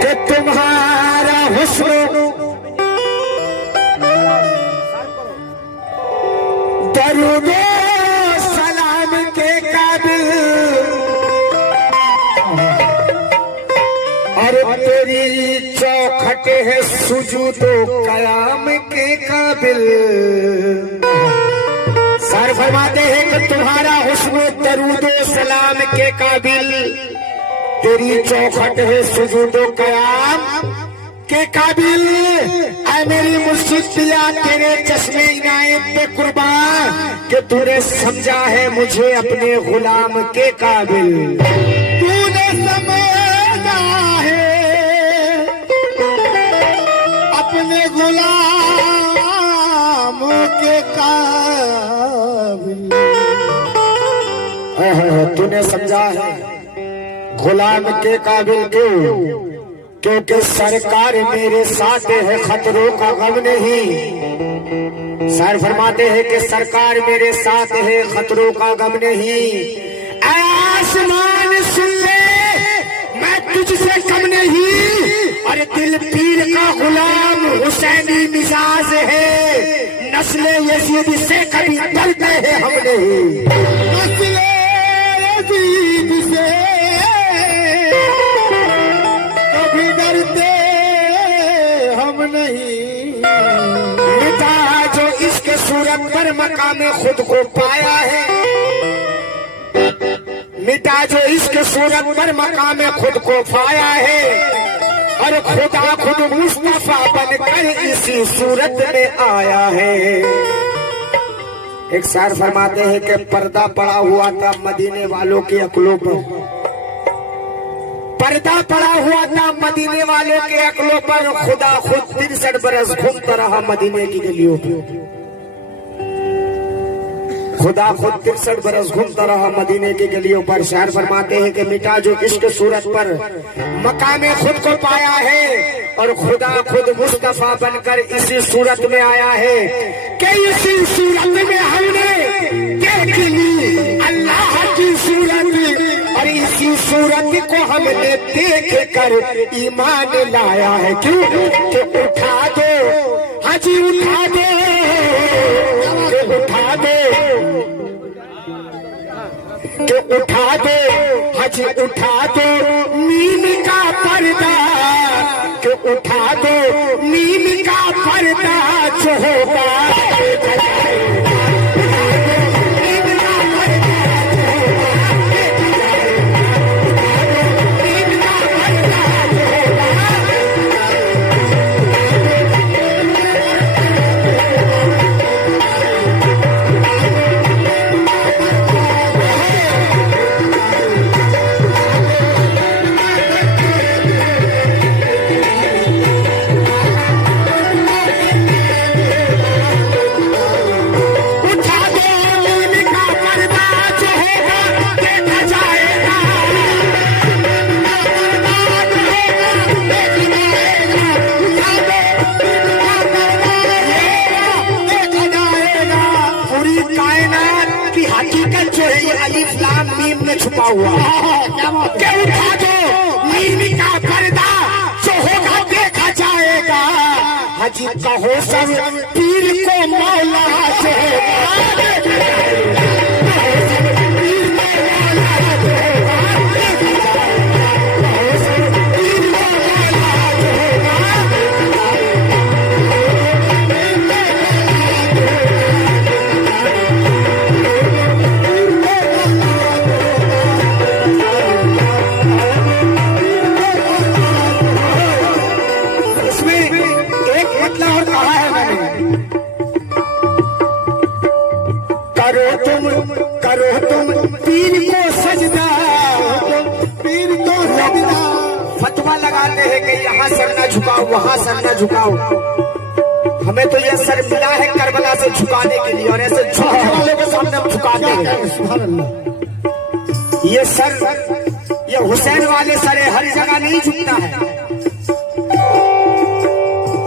कि तुम्हारा हुस्न दरूदो सलाम के काबिल और तेरी चौखट है सुजूदो कयाम के काबिल। सर फरमाते हैं कि तुम्हारा हुस्न दरूदो सलाम के काबिल, तेरी चौखट है सुजूदो कयाम के काबिल। ऐ मेरी मुर्शिदिया तेरे चश्मे इनायत पे कुर्बान कि तूने समझा है मुझे अपने गुलाम के काबिल। तूने समझा है अपने गुलाम के काबिल। तूने समझा है गुलाम के काबिल क्यों? क्योंकि सरकार मेरे साथ है, खतरों का गम नहीं। सर फरमाते हैं कि सरकार मेरे साथ है, खतरों का गम नहीं। आसमान सुन ले मैं तुझसे कम नहीं, और दिल पीर का गुलाम हुसैनी मिजाज है, नस्ले यजीद से कभी डरते हैं हम नहीं। नस्ले यजीद से हम नहीं। मिटा जो इसके सूरत पर मकाम खुद को पाया है, मिटा जो इसके सूरत पर मकाम खुद को पाया है, और खुदा खुद मुस्तफा बनकर इसी सूरत में आया है। एक शायर फरमाते हैं कि पर्दा पड़ा हुआ था मदीने वालों की अक्लों पर, पर्दा पड़ा हुआ था मदीने वालों के अक्लों पर, खुदा खुद 63 बरस घूमता रहा मदीने की गलियों पे। खुदा खुद 63 बरस घूमता रहा मदीने की गलियों पर। शायर फरमाते हैं कि मिटा जो इश्क सूरत पर मकाम खुद को पाया है, और खुदा खुद मुस्तफा बनकर इसी सूरत में आया है कि इसी सूरत में हमने देख ली अल्लाह की सूरत, और इसी सूरत को हमने देख कर ईमान लाया है। क्यों कि उठा दो हाजी उठा दो, उठा दो कि उठा दो हाजी उठा दो नीम का पर्दा, कि उठा दो नीम का पर्दा जो होगा छुपा हुआ। क्या उठा दो नीम का पर्दा जो होगा देखा जाएगा, हाजी कहो सब पीर को मौला जो होगा। करो तुम पीर को सजदा, पीर को सजदा। फतवा लगाते हैं कि यहाँ सर ना झुकाओ वहाँ सर ना झुकाओ। हमें तो ये सर मिला है करबला से झुकाने के लिए, और ऐसे झुकने वालों के सामने हम झुकाते हैं। ये सर ये हुसैन वाले सर हर जगह नहीं झुकता है,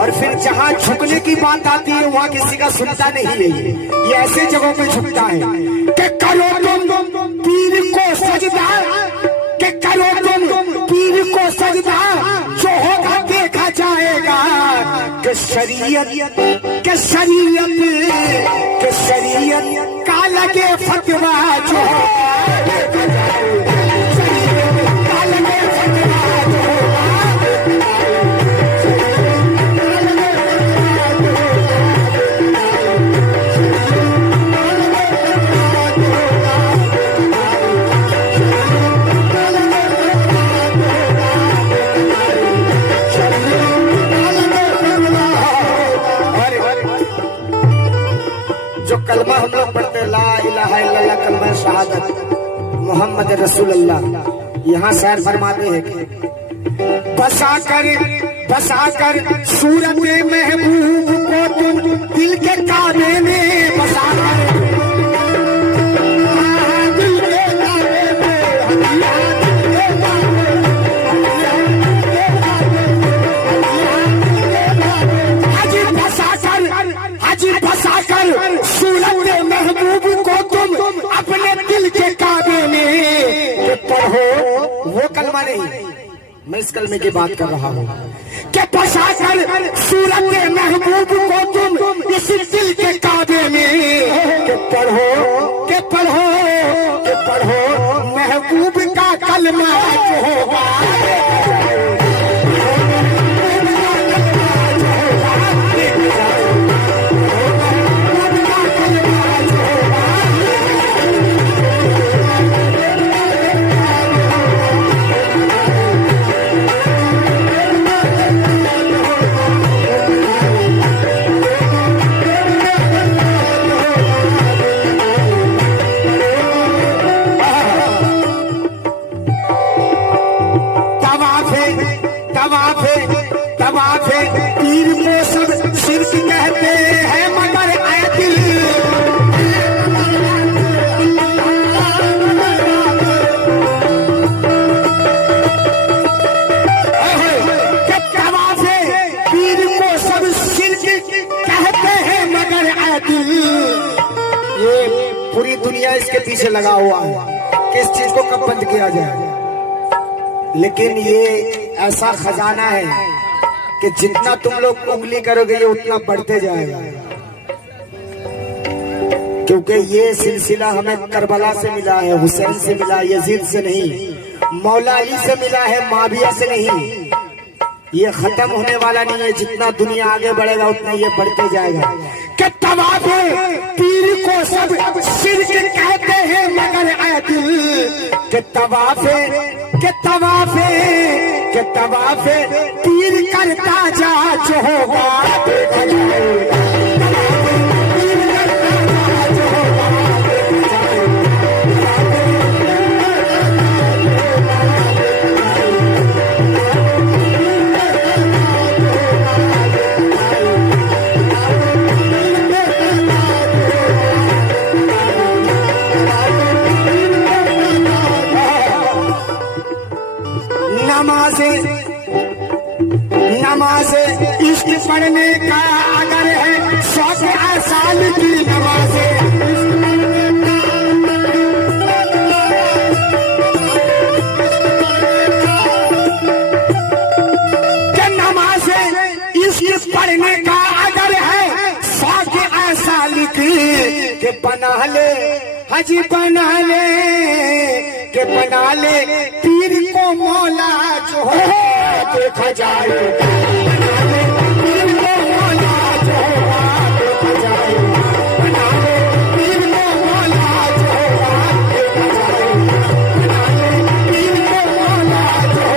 और फिर जहाँ झुकने की बात आती है वहाँ किसी का सुनता नहीं है। ये ऐसे जगहों पे झुकता है कि करो तुम पीर को सजदा, कि करो तुम पीर को सजदा जो शरीयत के शरीयत के शरीयत का लगे फतवा जो का लगे फतवा जो कलमा हम लोग पढ़ते ला इलाहा इल्लल्लाह कलमा शहादत मोहम्मद रसूलुल्लाह। यहाँ शायर फरमाते हैं कि बसाकर सूरत महबूब को तुम दिल के काबे में बसाकर सूरत महबूब को तुम अपने दिल के काबे में पढ़ो। वो कलमा नहीं, मैं इस कलमे की बात कर रहा हूँ कि बसाकर सूरत महबूब को तुम इस दिल के काबे में पढ़ो महबूब का कलमा जो होगा तवाफे पीर को सब शिर्क कहते हैं मगर ऐ दिल तवाफे पीर को सब शिर्क कहते हैं मगर ऐ दिल। ये पूरी दुनिया इसके पीछे लगा हुआ है कि इस चीज को कब बंद किया जाए, लेकिन ये ऐसा खजाना है कि जितना तुम लोग उंगली करोगे ये उतना बढ़ते जाएगा, क्योंकि ये सिलसिला हमें करबला से मिला है, हुसैन से मिला है, यजीद से नहीं, मौला अली से मिला है, माविया से नहीं। ये खत्म होने वाला नहीं है, जितना दुनिया आगे बढ़ेगा उतना ये बढ़ते जाएगा। कि तवाफे पीर को सब शिर्क कहते हैं मगर ऐ दिल के तवाफे पीर करता जा जो होगा नमाज़े इश्क पढ़ने का अगर है 100 साल की नमाज़े इश्क पढ़ने का अगर है 100 साल की के बना ले हजी बना ले पीर को मौला जो हो देखा जाए पीर को मौला जो होगा देखा जाए बना ले पीर को मौला जो होगा देखा जाए बना ले पीर को मौला जो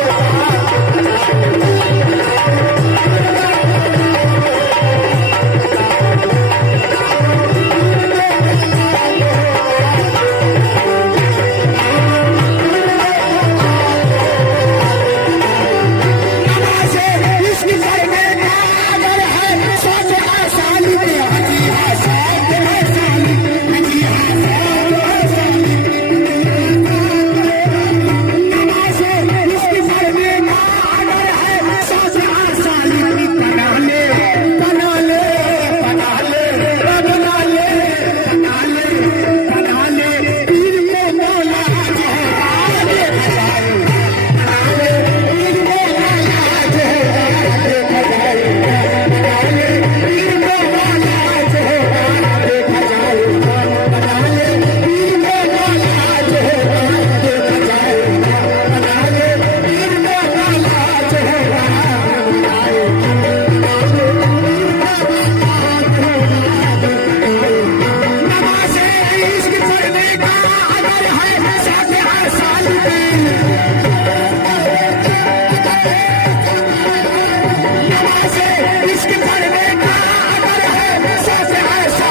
से इश्क करने का अगर है सोच ऐसा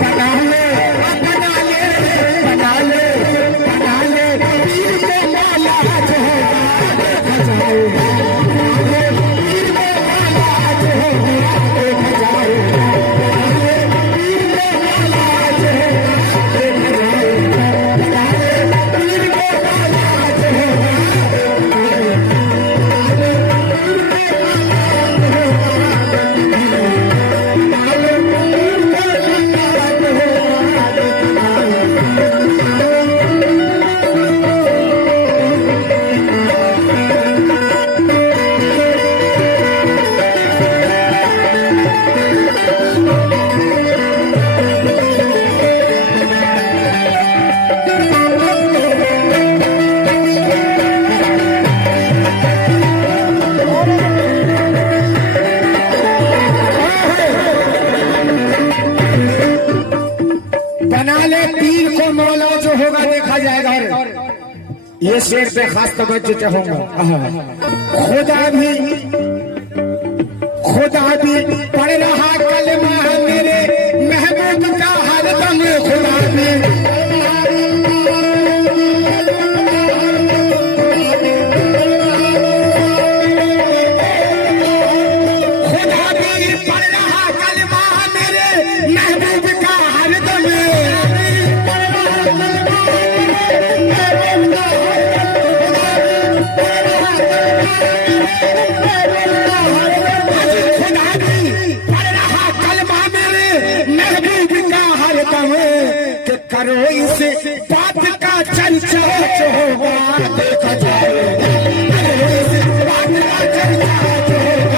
बना ले बना ले बना ले बना ले पीर पे माला जो देखा जाए पीर पे माला जो देखा जाए पीर पे माला जो देखा जाए पीर पे माला बना ले पीर को मौला जो होगा देखा जाएगा। ये शेर पे खास तवज्जो चाहूंगा। खुदा भी पढ़ रहा कलमा मेरे महबूब का हर दम खुदा भी पढ़ रहा कलमा मेरे महबूब का हर दम कि करो इस बात का चर्चा जो होगा देखा जाएगा। करो इस बात का चर्चा जो होगा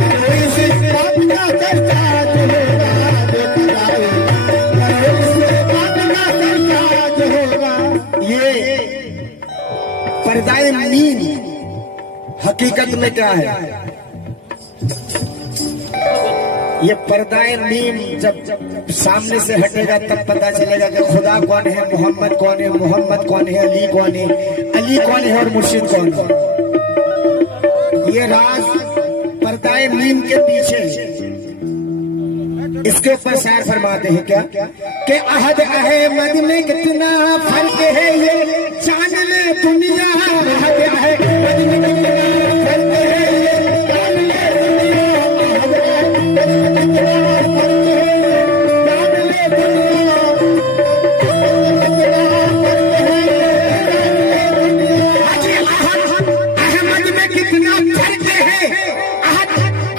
करो इस बात का चर्चा जो होगा देखा जाएगा। करो इस बात का चर्चा जो होगा। ये पर्दाए मीन हकीकत में क्या है? ये पर्दाए मीम जब सामने से हटेगा तब पता चलेगा कि खुदा कौन है, मोहम्मद कौन है, मोहम्मद कौन है, अली कौन है, अली कौन है और मुर्शिद कौन है। ये राज पर्दाए मीम के पीछे। इसके ऊपर शायर फरमाते हैं क्या कि अहद अहमद में कितना फर्क है ये जान ले दुनिया। अहद अहमद में कितना फर्क है ये जान ले दुनिया।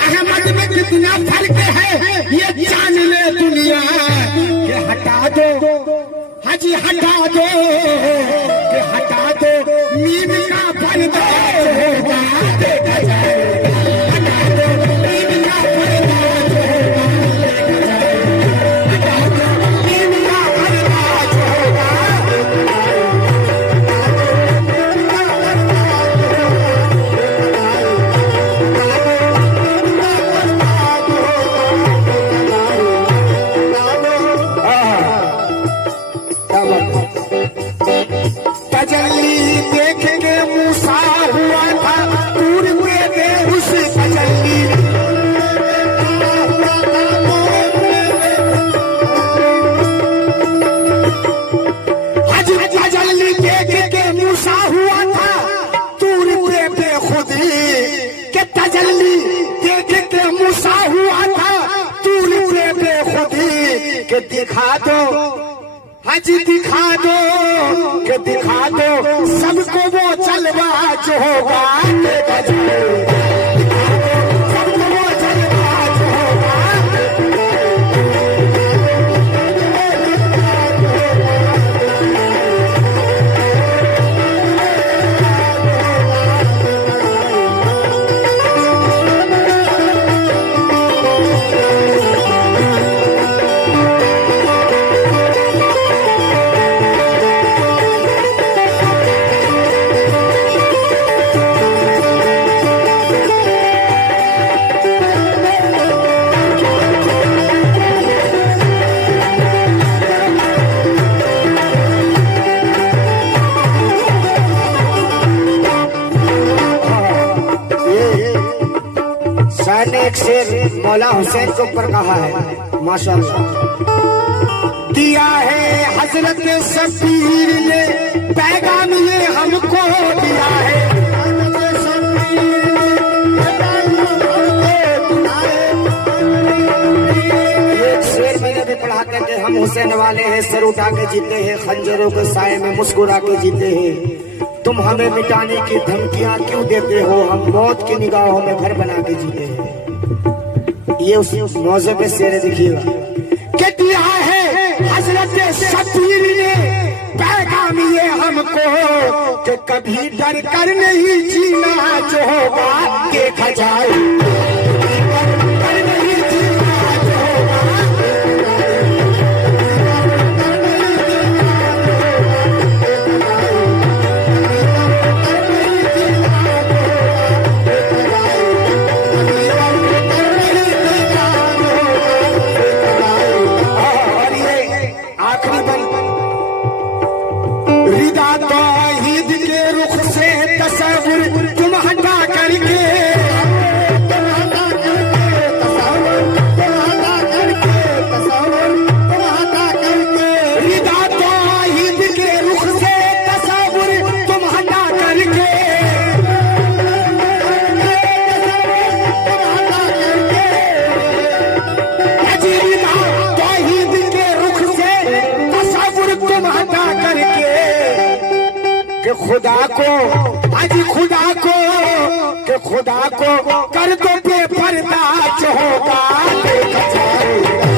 अहमद में कितना फर्क है ये जान ले दुनिया। के हटा दो हाजी हटा दो के हटा दो मीम का पर्दा होगा देखा जाएगा। हटा दो मीम का पर्दा होगा देखा जाएगा। हटा दो मीम का पर्दा होगा तजल्ली देख के मूसा हुआ था दूर हुए थे उस तजल्ली। तजल्ली देख के मूसा हुआ था दूर हुए थे खुदी के तजल्ली देख के मूसा हुआ था दूर हुए थे खुदी के दिखा दो हाजी दिखा दो कि दिखा दो सबको वो चलवा जो होगा देखा जाएगा। सबको वो चलवा जो होगा शायर ने एक शेर मौला हुसैन के ऊपर कहा है, माशाअल्लाह। दिया है हजरत शबीर ने पैगाम ये हमको दिया है, ये शेर मैंने भी पढ़ा था कि हम हुसैन वाले हैं, सर उठा के जीते हैं, खंजरों के साए में मुस्कुरा के जीते हैं। तुम हमें मिटाने की धमकियां क्यों देते हो, हम मौत की निगाहों में घर बना के जीते हैं। ये उस मौजे में शेर देखिएगा कि दिया है हजरत शबीर ने पैगाम ये हमको कि कभी डर कर नहीं जीना, जो होगा देखा जाए। खुदा को आज खुदा को कि खुदा को कर दो बेपर्दा, जो होगा देखा जाएगा।